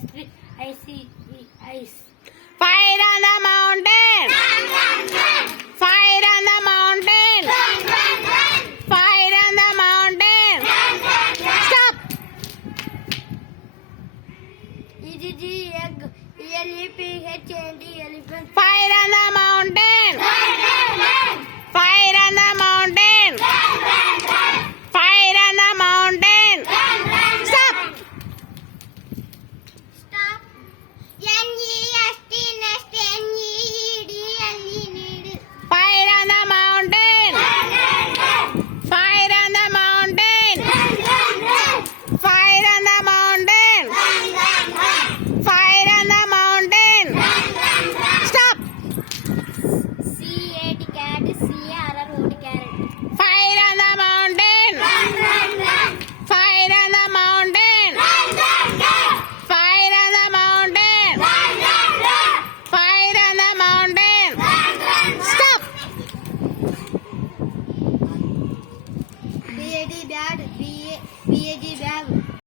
ICRAM ice. Fire on the mountain. Fire on the mountain. Fire on the mountain. Stop. EGG egg ELEPHANT elephant. Fire on the mountain. Fire on the mountain.